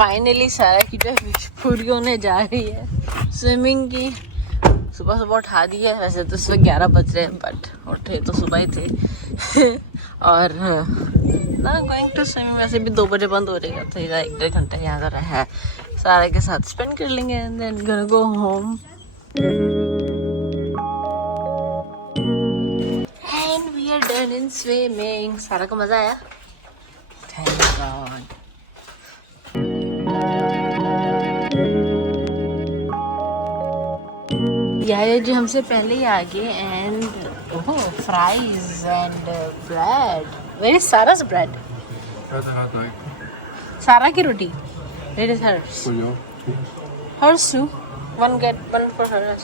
Finally सारा की जो पूरी होने जा रही है स्विमिंग की। सुबह सुबह उठा दी है, वैसे तो सुबह 11 बज रहे हैं बट उठे तो सुबह ही थे। और ना गोइंग टू स्विमिंग, वैसे भी 2 बजे बंद हो रहेगा तो 1-1.5 घंटा यहाँ का है सारा के साथ स्पेंड कर लेंगे and then gonna go home and we are done in swimming. Sara को मजा आया? Thank God. यह जो हमसे पहले ही आ गए and fries and bread. Where is Sara's bread? Sara की रोटी। Where is hers? Hers too. One get one for her.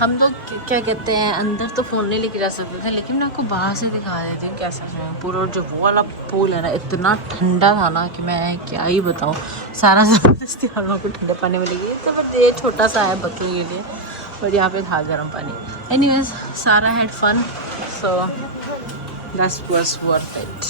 हम लोग क्या कहते हैं अंदर तो फ़ोन नहीं लेके जा सकते थे, लेकिन मैं आपको बाहर से दिखा देती हूँ कैसा है पूरा। जो वो वाला पूल है ना, इतना ठंडा था ना कि मैं क्या ही बताऊँ। सारा ज़बरदस्ती हम लोग को ठंडे पानी में लगी तो बट ये छोटा सा है बच्चों के लिए, और यहाँ पे था गर्म पानी। एनीवेज सारा had fun so that's was worth it.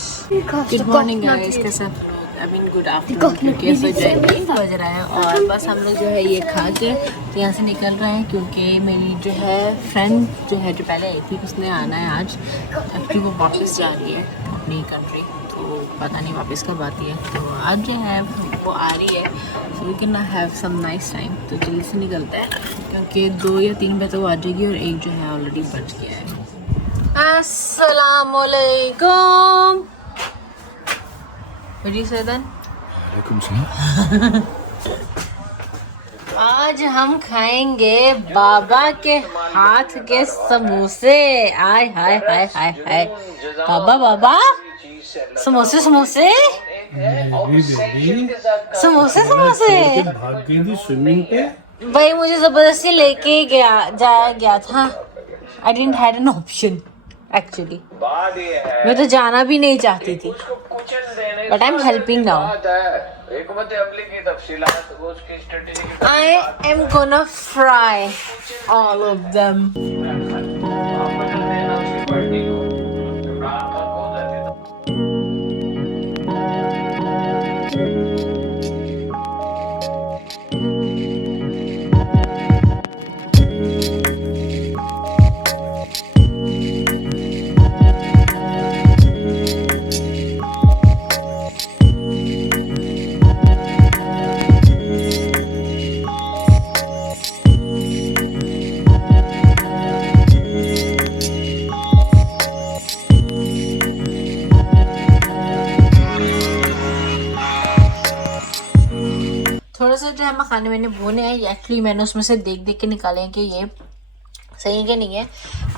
Good morning guys, कैसे आप लोग? आई मीन गुड आफ्टरनून, क्योंकि सो 3 बज रहा है और बस हम लोग जो है ये खा के तो यहाँ से निकल रहे हैं, क्योंकि मेरी जो है फ्रेंड जो है जो पहले आई थी उसने आना है आज। एक्चुअली वो वापस जा रही है अपनी कंट्री, तो पता नहीं वापस कब आती है। तो आज जो है वो आ रही है, so we can have some nice time. तो जल्दी से निकलते हैं क्योंकि 2 या 3 बजे तो वो आ जाएगी और 1 जो है ऑलरेडी बच गया है। अस्सलामुअलैकुम। आज हम खाएंगे बाबा के हाथ के समोसे। आय हाय हाय हाय हाय। बाबा बाबा समोसे समोसे समोसे समोसे। भाग गई थी स्विमिंग पे। भाई मुझे जबरदस्ती लेके जाया गया था। I didn't had an option actually. मैं तो जाना भी नहीं चाहती थी but I am helping now. I am gonna fry all of them. थोड़ा सा जो है मखाने मैंने भुने हैं, एक्चुअली मैंने उसमें से देख देख के निकाले हैं कि ये सही है कि नहीं है।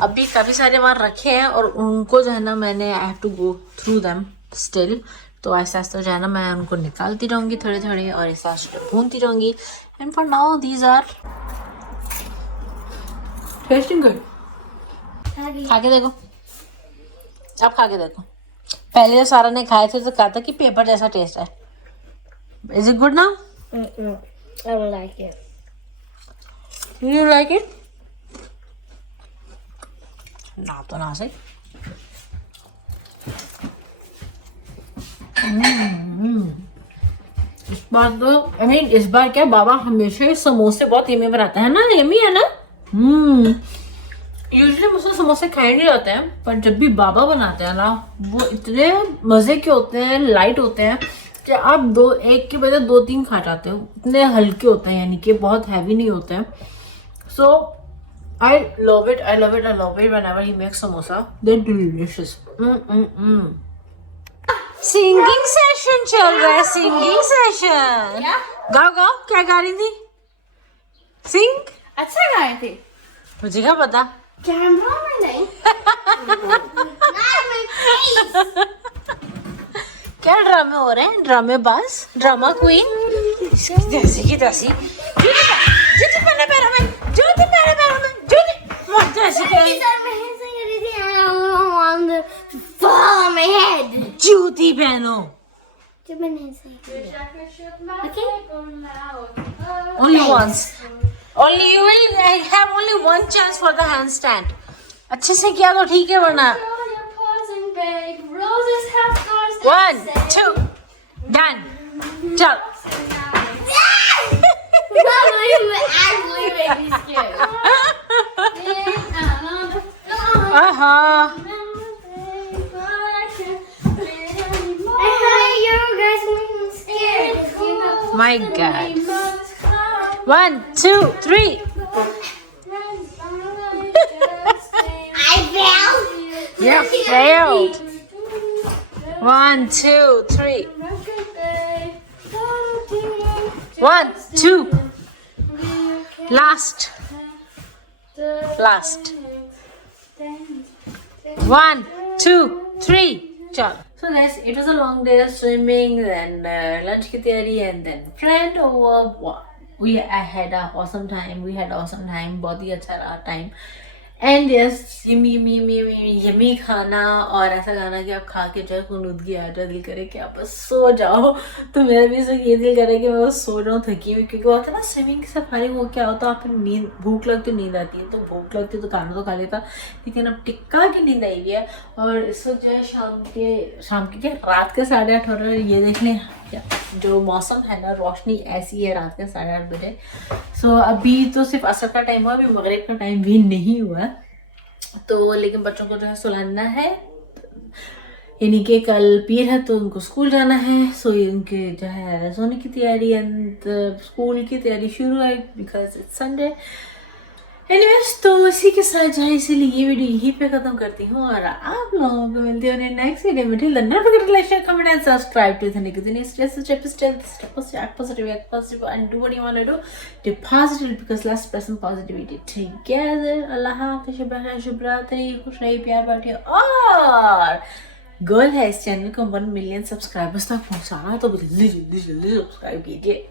अभी काफ़ी सारे वहाँ रखे हैं और उनको जो है ना मैंने I have to go through them still. तो ऐसा ऐसा जो है ना मैं उनको निकालती रहूँगी थोड़े थोड़े और ऐसा भूनती रहूँगी। And for now these are tasting good. खा के देखो, आप खा के देखो। पहले जब सारा ने खाए थे तो कहा था कि पेपर जैसा टेस्ट है। Is it good now? I don't like it. You like it? ना तो ना सही। इस बार तो I mean, इस बार क्या बाबा हमेशा ही समोसे बहुत यम्मी बनाता है ना। यम्मी है ना। यूजुअली मुझसे समोसे खाए नहीं जाते हैं पर जब भी बाबा बनाते हैं ना वो इतने मजे के होते हैं, लाइट होते हैं कि आप एक के बजाय 2-3 खा जाते हो। इतने हल्के होते हैं, यानी कि बहुत हैवी नहीं होते हैं। So I love it whenever he makes samosa. They delicious. Singing session चल रहा है, सिंगिंग सेशन। गाओ गाओ, क्या गा रही थी? सिंग। अच्छा गाए थे। मुझे क्या पता। कैमरा में नहीं। क्या ड्रामे हो रहे हैं? ड्रामेबाज, ड्रामा क्वीन। जैसी की तैसी। जूती पहने पैरों में, जूती पहने पैरों में, जूती। मत जैसी कहीं। जूती पहनो। Only once. Only you will have only one chance for the handstand. अच्छे से किया तो ठीक है वरना। 1, 2, done. चल। Aha! I hate you guys make me scared. My God. 1, 2, 3. I failed. You failed. 1, 2, 3. 1, 2. Last. 1, 2, 3. Chal. So guys, it was a long day of swimming, then lunch ki tayari, and then friend over. I had an awesome time. We had awesome time. बहुत ही अच्छा रहा time. And yes, yummy खाना और ऐसा खाना कि आप खा के जो है खूनूदगी आ जाए, दिल करे कि आप बस सो जाओ. तो मेरा भी इससे ये दिल करे कि मैं बस सो जाऊँ थकी हुई, क्योंकि होता है ना स्विमिंग से फारिग हो क्या होता है, आप नींद भूख लगती है, नींद आती है. तो भूख लगती है तो खाना तो खा लेता, लेकिन अब टिक्का की नींद आई हुई है. और इस वक्त जो है शाम की क्या रात के 8:30 हो रहा है. ये देख लें क्या जो मौसम है ना, रोशनी ऐसी है रात के 8:30 बजे. सो अभी तो सिर्फ असर का टाइम हुआ, अभी मगरिब का टाइम भी नहीं हुआ है. तो लेकिन बच्चों को जो है सुलाना है, यानी कि कल पीर है तो उनको स्कूल जाना है. सो उनके जो है सोने की तैयारी एंड स्कूल की तैयारी शुरू है, बिकॉज इट्स संडे. एनीवेज, तो इसी के साथ जो है इसीलिए ये वीडियो यहीं पे खत्म करती हूँ, और आप लोगों को मिलती है नेक्स्ट वीडियो में. Till then don't forget to like, share, comment and subscribe to Dhanik Duniya. Stay positive, act positive, and do what you want to do. Stay positive because let's present positivity together. Allah हाफ़िज़, शुभ रात्रि, खुश रहिए, प्यार बांटिए. और गोल है इस channel को 1 million subscribers तक पहुँचाना, तो जल्दी सब्सक्राइब कीजिए.